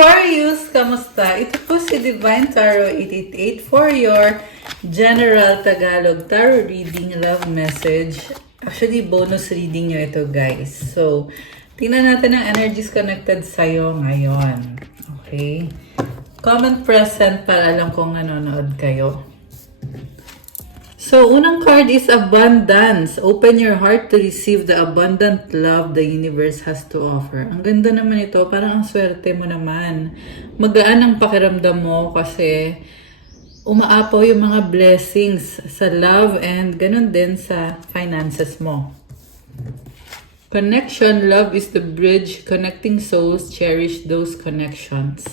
Aquarius! Kamusta? Ito po si Divine Tarot 888 for your General Tagalog Tarot Reading Love Message. Actually, bonus reading nyo ito, guys. So, tingnan natin ang energies connected sa'yo ngayon. Okay? Comment present para alam kung nanonood kayo. So, unang card is abundance. Open your heart to receive the abundant love the universe has to offer. Ang ganda naman ito. Parang ang swerte mo naman. Magaan ang pakiramdam mo kasi umaapaw yung mga blessings sa love and ganun din sa finances mo. Connection. Love is the bridge connecting souls. Cherish those connections.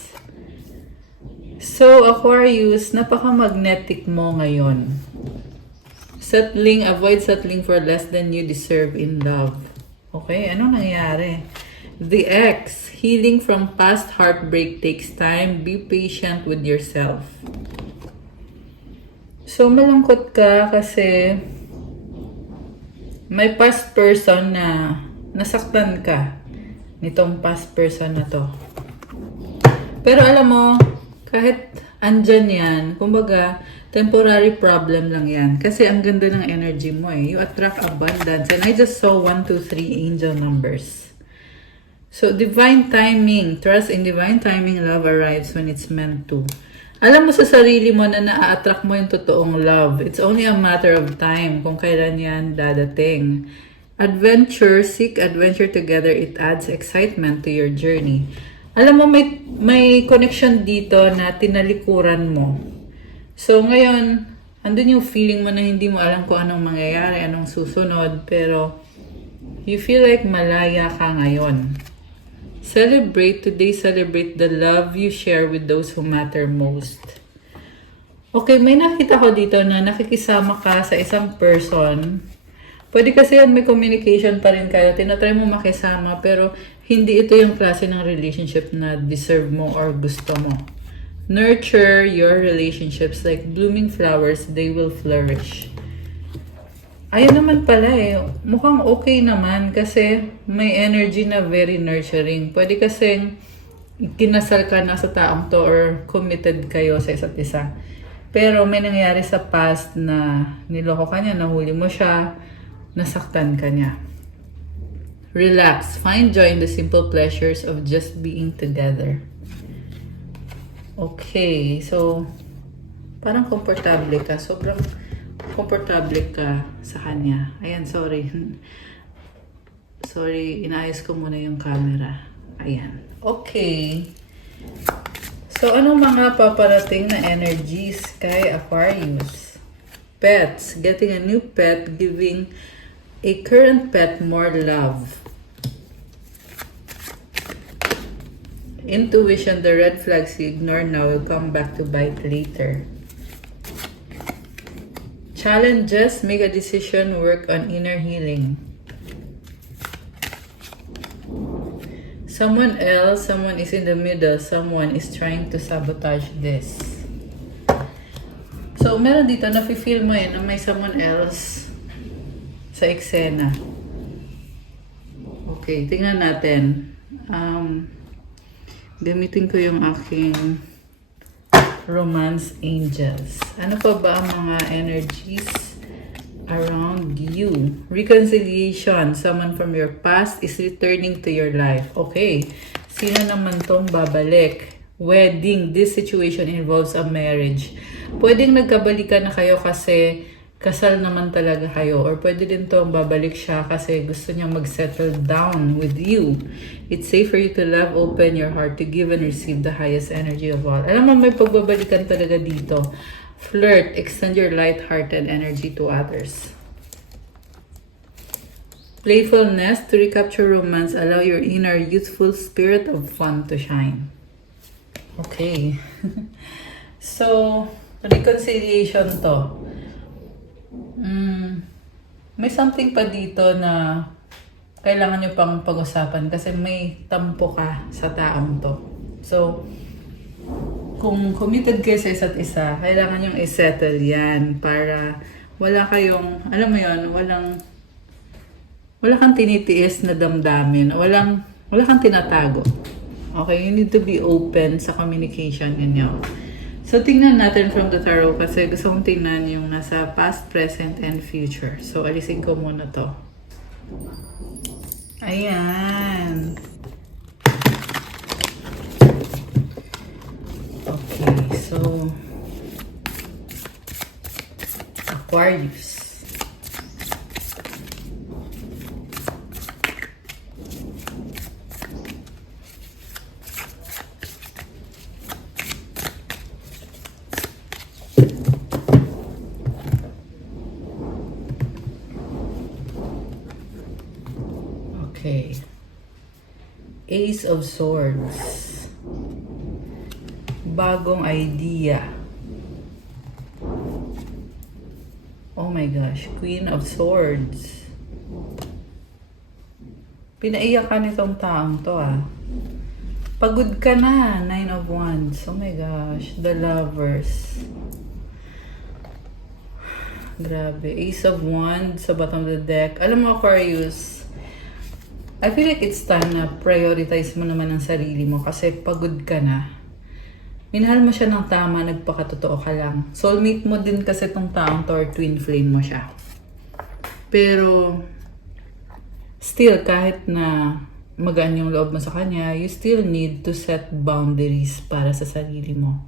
So, Aquarius, napaka-magnetic mo ngayon. Avoid settling for less than you deserve in love. Okay, anong nangyari? The X, healing from past heartbreak takes time. Be patient with yourself. So, malungkot ka kasi may past person na nasaktan ka nitong past person na to. Pero alam mo, kahit andyan yan, kumbaga, temporary problem lang yan. Kasi ang ganda ng energy mo eh. You attract abundance. And I just saw 1, 2, 3 angel numbers. So, divine timing. Trust in divine timing. Love arrives when it's meant to. Alam mo sa sarili mo na na-attract mo yung totoong love. It's only a matter of time kung kailan yan dadating. Adventure. Seek adventure together. It adds excitement to your journey. Alam mo, may connection dito na tinalikuran mo. So, ngayon, andun yung feeling mo na hindi mo alam kung anong mangyayari, anong susunod, pero you feel like malaya ka ngayon. Celebrate the love you share with those who matter most. Okay, may nakita ko dito na nakikisama ka sa isang person. Pwede kasi yan, may communication pa rin kayo. Tinatry mo makisama, pero hindi ito yung klase ng relationship na deserve mo or gusto mo. Nurture your relationships like blooming flowers, they will flourish. Ayun naman pala eh. Mukhang okay naman kasi may energy na very nurturing. Pwede kasing kinasal ka na sa taong to or committed kayo sa isa't isa. Pero may nangyari sa past na niloko ka niya, nahuli mo siya, nasaktan ka niya. Relax. Find joy in the simple pleasures of just being together. Okay, so parang komportable ka. Sobrang komportable ka sa kanya. Ayan, sorry. Sorry, inaayos ko muna yung camera. Ayan. Okay. So, anong mga paparating na energies kay Aquarius? Pets. Getting a new pet, giving a current pet more love. Intuition, the red flags you ignore now will come back to bite later. Challenges, make a decision, work on inner healing. Someone is in the middle, someone is trying to sabotage this. So, meron dito, nafe-feel mo yun na may someone else sa eksena. Okay, tingnan natin. Gamitin ko yung aking romance angels. Ano pa ba ang mga energies around you? Reconciliation. Someone from your past is returning to your life. Okay. Sino naman tong babalik? Wedding. This situation involves a marriage. Pwedeng nagkabalikan na kayo kasi kasal naman talaga kayo. Or pwede din tong babalik siya kasi gusto niya mag-settle down with you. It's safe for you to love, open your heart, to give and receive the highest energy of all. Alam mo, may pagbabalikan talaga dito. Flirt, extend your light-hearted energy to others. Playfulness, to recapture romance, allow your inner youthful spirit of fun to shine. Okay. So, reconciliation to. May something pa dito na kailangan nyo pang pag-usapan kasi may tampo ka sa taong to. So, kung committed kayo sa isa't isa, kailangan nyo i-settle yan para wala kayong, alam mo yon, wala kang tinitiis na damdamin, wala kang tinatago. Okay, you need to be open sa communication ninyo. So, tingnan natin from the tarot kasi gusto kong tingnan yung nasa past, present, and future. So, alisin ko muna to. Ayan. Okay, so Aquarius. Okay. Ace of Swords. Bagong idea. Oh my gosh. Queen of Swords. Pinaiyak ka nitong taong to ah. Pagod ka na. Nine of Wands. Oh my gosh. The Lovers. Grabe. Ace of Wands sa bottom of the deck. Alam mo, Aquarius, I feel like it's time na prioritize mo naman ang sarili mo kasi pagod ka na. Minahal mo siya ng tama, nagpakatotoo ka lang. Soulmate mo din kasi tong taong to or twin flame mo siya. Pero, still, kahit na magaan yung loob mo sa kanya, you still need to set boundaries para sa sarili mo.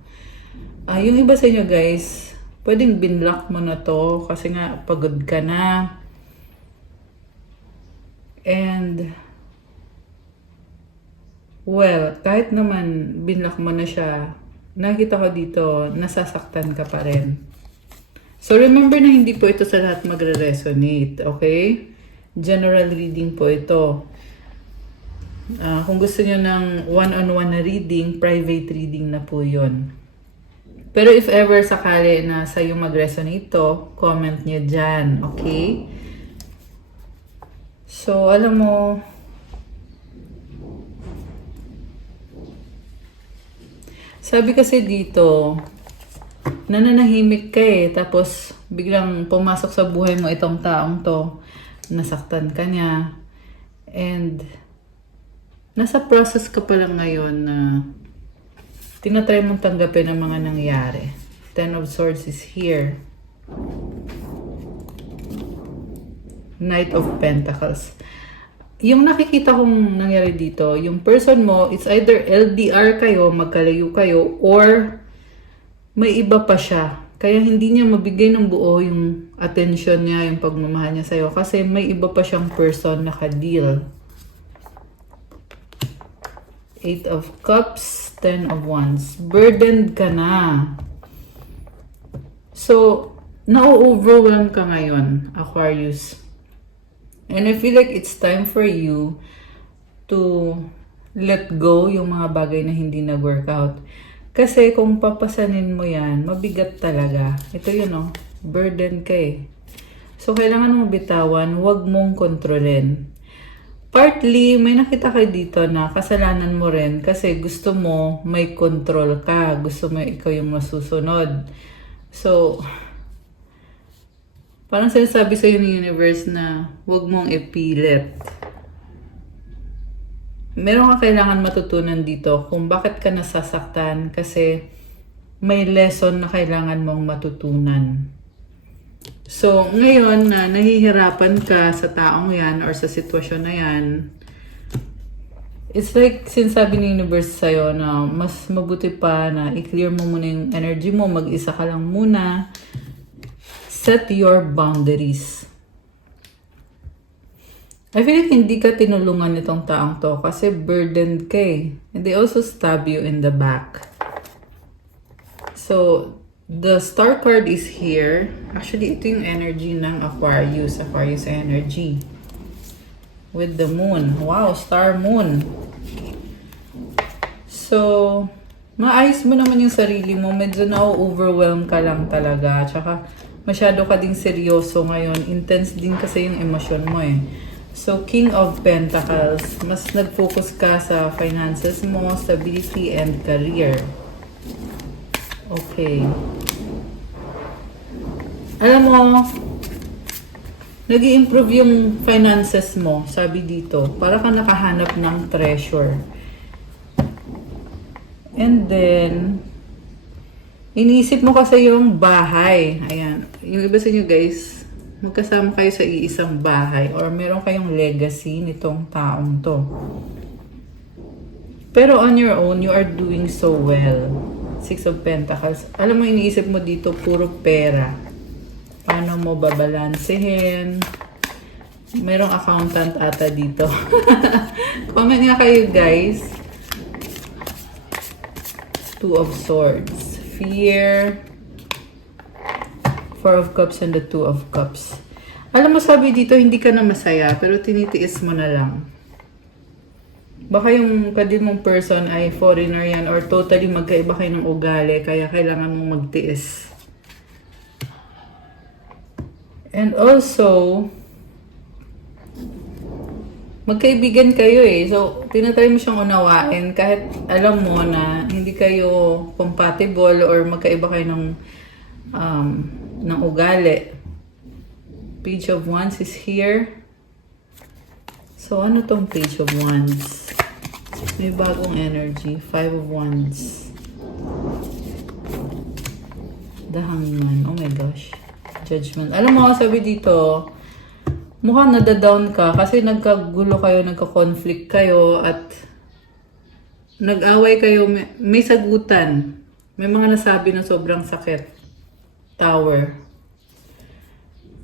Yung iba sa inyo guys, pwedeng binlock mo na to kasi nga pagod ka na. And, well, kahit naman binlock mo na siya, nakita ko dito, nasasaktan ka pa rin. So, remember na hindi po ito sa lahat magre-resonate, okay? General reading po ito. Kung gusto nyo ng one-on-one na reading, private reading na po yun. Pero if ever sakali na sa'yo mag-resonate to, comment nyo dyan, okay? So, alam mo, sabi kasi dito, nananahimik ka eh, tapos biglang pumasok sa buhay mo itong taong to, nasaktan ka niya, and nasa process ka pa lang ngayon na tinatry mong tanggapin ang mga nangyari. Ten of Swords is here. Knight of Pentacles. Yung nakikita kong nangyari dito, yung person mo, it's either LDR kayo, magkalayo kayo, or may iba pa siya. Kaya hindi niya mabigay ng buo yung attention niya, yung pagmamahal niya sa'yo. Kasi may iba pa siyang person na ka-deal. Eight of Cups, Ten of Wands. Burdened ka na. So, na-overwhelm ka ngayon, Aquarius. And I feel like it's time for you to let go yung mga bagay na hindi nag-workout. Kasi kung papasanin mo yan, mabigat talaga. Ito yun oh, burden ka eh. So kailangan mong bitawan, huwag mong kontrolin. Partly, may nakita kayo dito na kasalanan mo rin kasi gusto mo may control ka. Gusto mo ikaw yung masusunod. So, parang sinasabi sa'yo ng universe na huwag mong ipilit. Meron ka kailangan matutunan dito kung bakit ka nasasaktan kasi may lesson na kailangan mong matutunan. So, ngayon na nahihirapan ka sa taong yan or sa sitwasyon na yan, it's like sinasabi ng universe sa'yo na mas mabuti pa na i-clear mo muna yung energy mo, mag-isa ka lang muna. Set your boundaries. I feel like hindi ka tinulungan nitong taong to kasi burdened ka eh. And they also stab you in the back. So, the star card is here. Actually, ito yung energy ng Aquarius. Aquarius energy. With the moon. Wow, star moon. So, maayos mo naman yung sarili mo. Medyo na-overwhelm ka lang talaga. Tsaka, masyado ka ding seryoso ngayon. Intense din kasi yung emosyon mo eh. So, King of Pentacles. Mas nag-focus ka sa finances mo, stability, and career. Okay. Alam mo, nag-i-improve yung finances mo, sabi dito. Para ka nakahanap ng treasure. And then, iniisip mo kasi yung bahay. Ayan. Yung iba sa inyo guys, magkasama kayo sa iisang bahay or meron kayong legacy nitong taong to. Pero on your own, you are doing so well. Six of Pentacles. Alam mo, iniisip mo dito, puro pera. Paano mo babalansehin? Merong accountant ata dito. Comment nga kayo, guys. Two of Swords. Fear. Four of Cups and the Two of Cups. Alam mo, sabi dito, hindi ka na masaya, pero tinitiis mo na lang. Baka yung kadin mong person ay foreigner yan or totally magkaiba kayo ng ugali, kaya kailangan mong magtiis. And also, magkaibigan kayo eh. So, tinatry mo siyang unawain kahit alam mo na hindi kayo compatible or magkaiba kayo ng ugali. Page of Wands is here. So, ano tong Page of Wands? May bagong energy. Five of Wands. The Hangman. Oh my gosh. Judgment. Alam mo, sabi dito, mukhang nadadown ka kasi nagkagulo kayo, nagka-conflict kayo at nag-away kayo, may sagutan. May mga nasabi na sobrang sakit. Tower.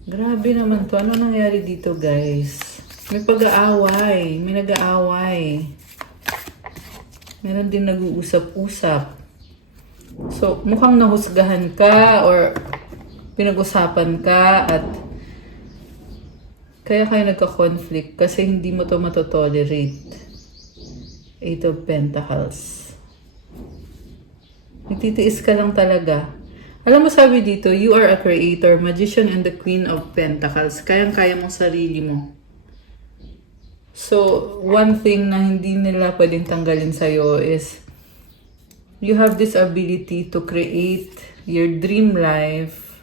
Grabe naman to. Ano nangyari dito, guys? May pag-aaway. May nag-aaway. Meron din nag-uusap-usap. So, mukhang nahusgahan ka or pinag-usapan ka at kaya kayo nagka-conflict kasi hindi mo to matotolerate. Eight of Pentacles. Nagtitiis ka lang talaga. Alam mo, sabi dito, you are a creator, magician, and the Queen of Pentacles. Kayang-kaya mong sarili mo. So, one thing na hindi nila pwedeng tanggalin sa'yo is you have this ability to create your dream life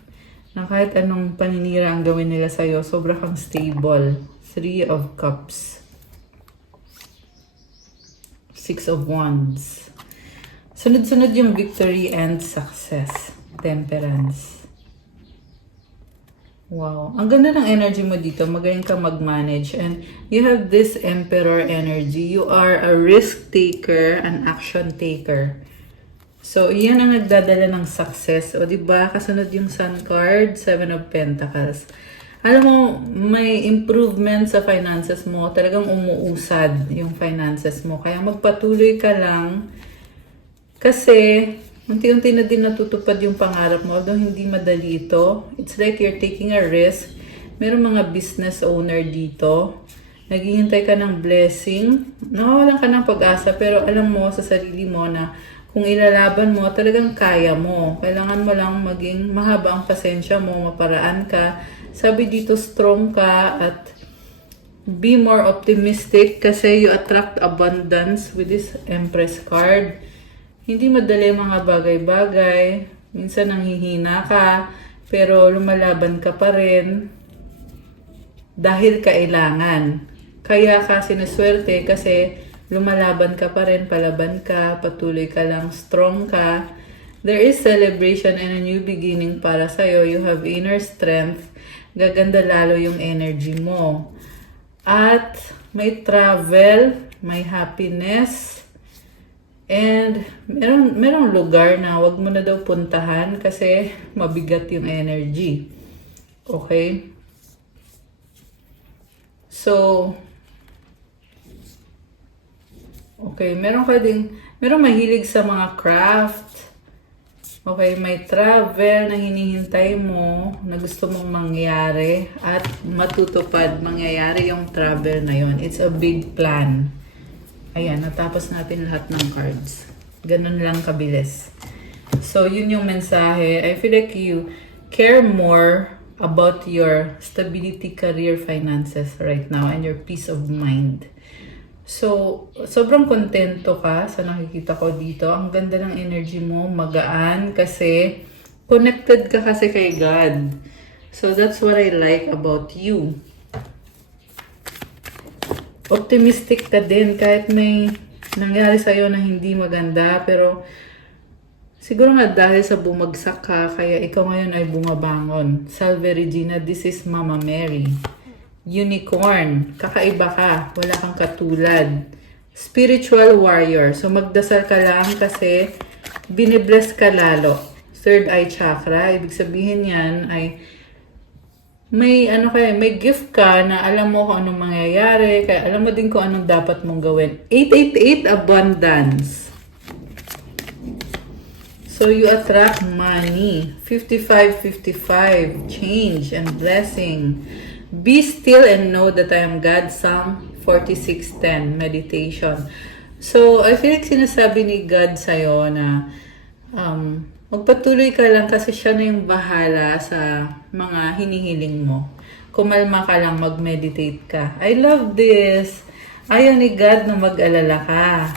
na kahit anong paninira ang gawin nila sa'yo, sobra kang stable. Three of Cups. Six of Wands. Sunod-sunod yung victory and success. Temperance. Wow. Ang ganda ng energy mo dito. Magaling ka mag-manage. And you have this Emperor energy. You are a risk taker, an action taker. So, yan ang nagdadala ng success. O, diba? Kasunod yung Sun card, Seven of Pentacles. Alam mo, may improvement sa finances mo. Talagang umuusad yung finances mo. Kaya magpatuloy ka lang. Kasi, unti-unti na din natutupad yung pangarap mo. Although hindi madali ito. It's like you're taking a risk. Meron mga business owner dito. Naghihintay ka ng blessing. Nakawalan ka ng pag-asa. Pero alam mo sa sarili mo na kung ilalaban mo, talagang kaya mo. Kailangan mo lang maging mahaba ang pasensya mo, maparaan ka. Sabi dito, strong ka at be more optimistic kasi you attract abundance with this Empress card. Hindi madali mga bagay-bagay. Minsan nanghihina ka, pero lumalaban ka pa rin dahil kailangan. Kaya ka sinuswerte kasi lumalaban ka pa rin, palaban ka, patuloy ka lang, strong ka. There is celebration and a new beginning para sa'yo. You have inner strength. Gaganda lalo yung energy mo. At may travel, may happiness, and merong lugar na wag mo na daw puntahan kasi mabigat yung energy. Okay? So, okay, meron mahilig sa mga craft. Okay, may travel na hinihintay mo na gusto mong mangyari at matutupad, mangyayari yung travel na yon. It's a big plan. Ayan, natapos natin lahat ng cards. Ganun lang kabilis. So, yun yung mensahe. I feel like you care more about your stability, career, finances right now and your peace of mind. So, sobrang kontento ka sa nakikita ko dito. Ang ganda ng energy mo, magaan kasi connected ka kasi kay God. So, that's what I like about you. Optimistic ka din kahit may nangyari sa'yo na hindi maganda, pero siguro nga dahil sa bumagsak ka, kaya ikaw ngayon ay bumabangon. Salve Regina, this is Mama Mary. Unicorn, kakaiba ka, wala kang katulad. Spiritual warrior, so magdasal ka lang kasi binibless ka lalo. Third eye chakra, ibig sabihin yan ay may may gift ka na alam mo kung anong mangyayari, kaya alam mo din kung anong dapat mong gawin. 888 abundance. So you attract money. 5555 change and blessing. Be still and know that I am God. Psalm 46:10 meditation. So I feel like sinasabi ni God sa'yo na magpatuloy ka lang kasi siya na yung bahala sa mga hinihiling mo. Kumalma ka lang, mag-meditate ka. I love this. Ayaw ni God na mag-alala ka.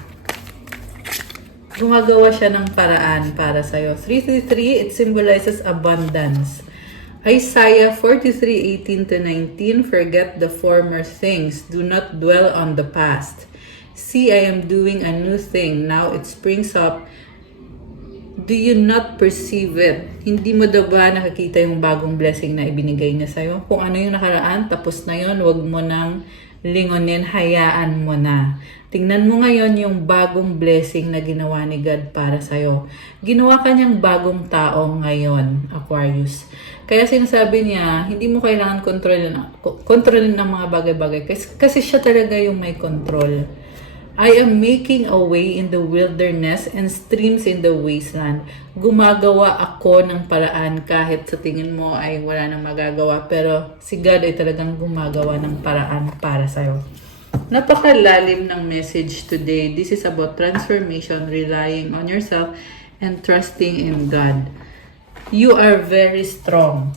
Gumagawa siya ng paraan para sa'yo. 333, it symbolizes abundance. Isaiah 43:18-19, forget the former things. Do not dwell on the past. See, I am doing a new thing. Now it springs up. Do you not perceive it? Hindi mo daw ba nakakita yung bagong blessing na ibinigay niya sa'yo? Kung ano yung nakaraan, tapos na yun, wag mo nang lingonin, hayaan mo na. Tingnan mo ngayon yung bagong blessing na ginawa ni God para sa'yo. Ginawa ka niyang bagong tao ngayon, Aquarius. Kaya sinasabi niya, hindi mo kailangan kontrolin ang mga bagay-bagay. Kasi siya talaga yung may control. I am making a way in the wilderness and streams in the wasteland. Gumagawa ako ng paraan kahit sa tingin mo ay wala nang magagawa. Pero si God ay talagang gumagawa ng paraan para sa'yo. Napakalalim ng message today. This is about transformation, relying on yourself, and trusting in God. You are very strong.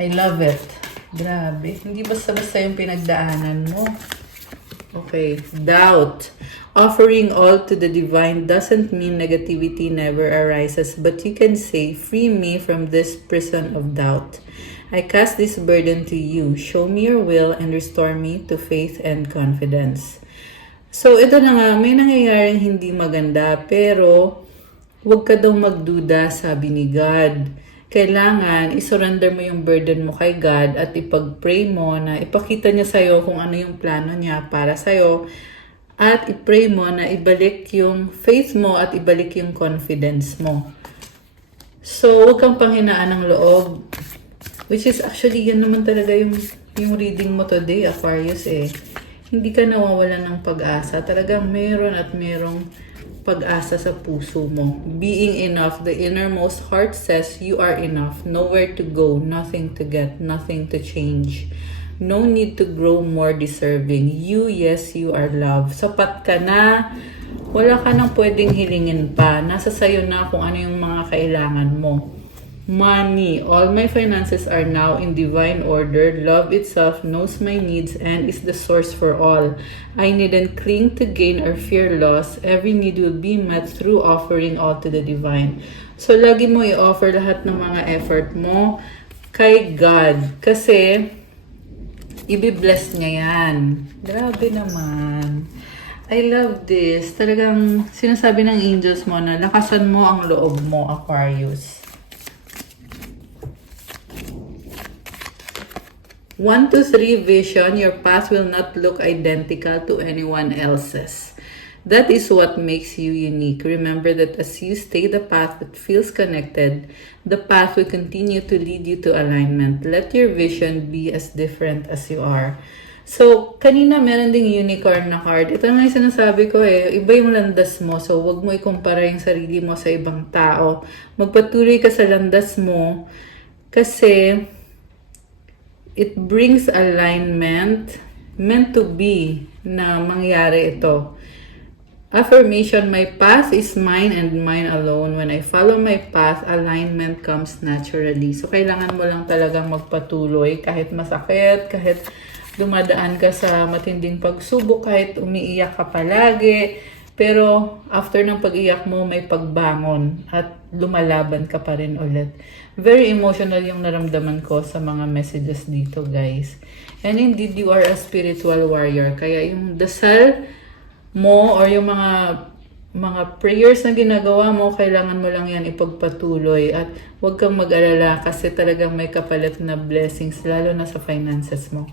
I love it. Grabe. Hindi basta-basta yung pinagdaanan mo. Okay, doubt. Offering all to the divine doesn't mean negativity never arises, but you can say, free me from this prison of doubt. I cast this burden to you. Show me your will and restore me to faith and confidence. So, ito na nga, may nangyayaring hindi maganda, pero huwag ka daw magduda, sabi ni God. Kailangan isurrender mo yung burden mo kay God at ipag-pray mo na ipakita niya sa'yo kung ano yung plano niya para sa'yo at i-pray mo na ibalik yung faith mo at ibalik yung confidence mo. So, huwag kang panghinaan ng loob, which is actually yan naman talaga yung reading mo today, Aquarius eh. Hindi ka nawawalan ng pag-asa. Talagang meron at merong pag-asa sa puso mo. Being enough, the innermost heart says you are enough. Nowhere to go, nothing to get, nothing to change. No need to grow more deserving. You, yes, you are loved. Sapat ka na. Wala ka nang pwedeng hilingin pa. Nasa sayo na kung ano yung mga kailangan mo. Money. All my finances are now in divine order. Love itself knows my needs and is the source for all. I needn't cling to gain or fear loss. Every need will be met through offering all to the divine. So, lagi mo i-offer lahat ng mga effort mo kay God. Kasi, i-bless niya yan. Grabe naman. I love this. Talagang sinasabi ng angels mo na lakasan mo ang loob mo, Aquarius. 1 to 3 vision, your path will not look identical to anyone else's. That is what makes you unique. Remember that as you stay the path that feels connected, the path will continue to lead you to alignment. Let your vision be as different as you are. So, kanina meron ding unicorn na card. Ito nga yung sinasabi ko eh, iba yung landas mo. So, wag mo ikumpara yung sarili mo sa ibang tao. Magpatuloy ka sa landas mo kasi it brings alignment, meant to be na mangyari ito. Affirmation, my path is mine and mine alone. When I follow my path, alignment comes naturally. So, kailangan mo lang talagang magpatuloy kahit masakit, kahit dumadaan ka sa matinding pagsubok, kahit umiiyak ka palagi, Pero after ng pag-iyak mo, may pagbangon at lumalaban ka pa rin ulit. Very emotional yung naramdaman ko sa mga messages dito, guys. And indeed, you are a spiritual warrior. Kaya yung dasal mo or yung mga prayers na ginagawa mo, kailangan mo lang yan ipagpatuloy at huwag kang mag-alala kasi talagang may kapalit na blessings, lalo na sa finances mo.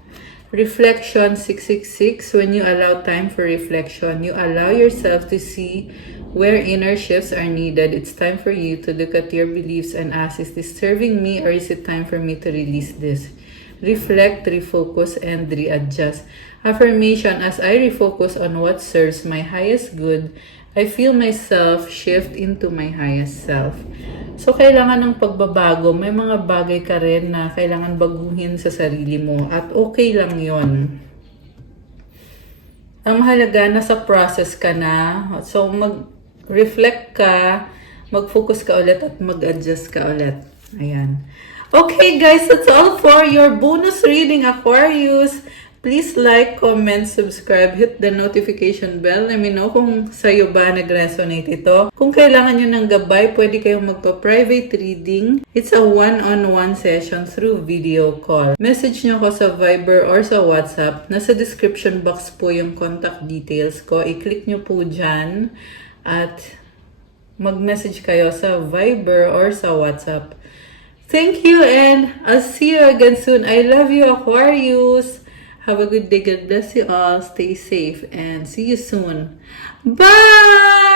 Reflection 666, when you allow time for reflection, you allow yourself to see where inner shifts are needed. It's time for you to look at your beliefs and ask, is this serving me or is it time for me to release this? Reflect, refocus, and readjust. Affirmation, as I refocus on what serves my highest good, I feel myself shift into my highest self. So, kailangan ng pagbabago. May mga bagay ka rin na kailangan baguhin sa sarili mo. At okay lang yon. Ang mahalaga, nasa process ka na. So, mag-reflect ka, mag-focus ka ulit at mag-adjust ka ulit. Ayan. Okay guys, that's all for your bonus reading, Aquarius. Please like, comment, subscribe, hit the notification bell. Let me know kung sa'yo ba nag-resonate ito. Kung kailangan nyo ng gabay, pwede kayong magpa-private reading. It's a one-on-one session through video call. Message nyo ko sa Viber or sa WhatsApp. Nasa description box po yung contact details ko. I-click nyo po dyan at mag-message kayo sa Viber or sa WhatsApp. Thank you and I'll see you again soon. I love you, Aquarius. Have a good day. God bless you all. Stay safe and see you soon. Bye!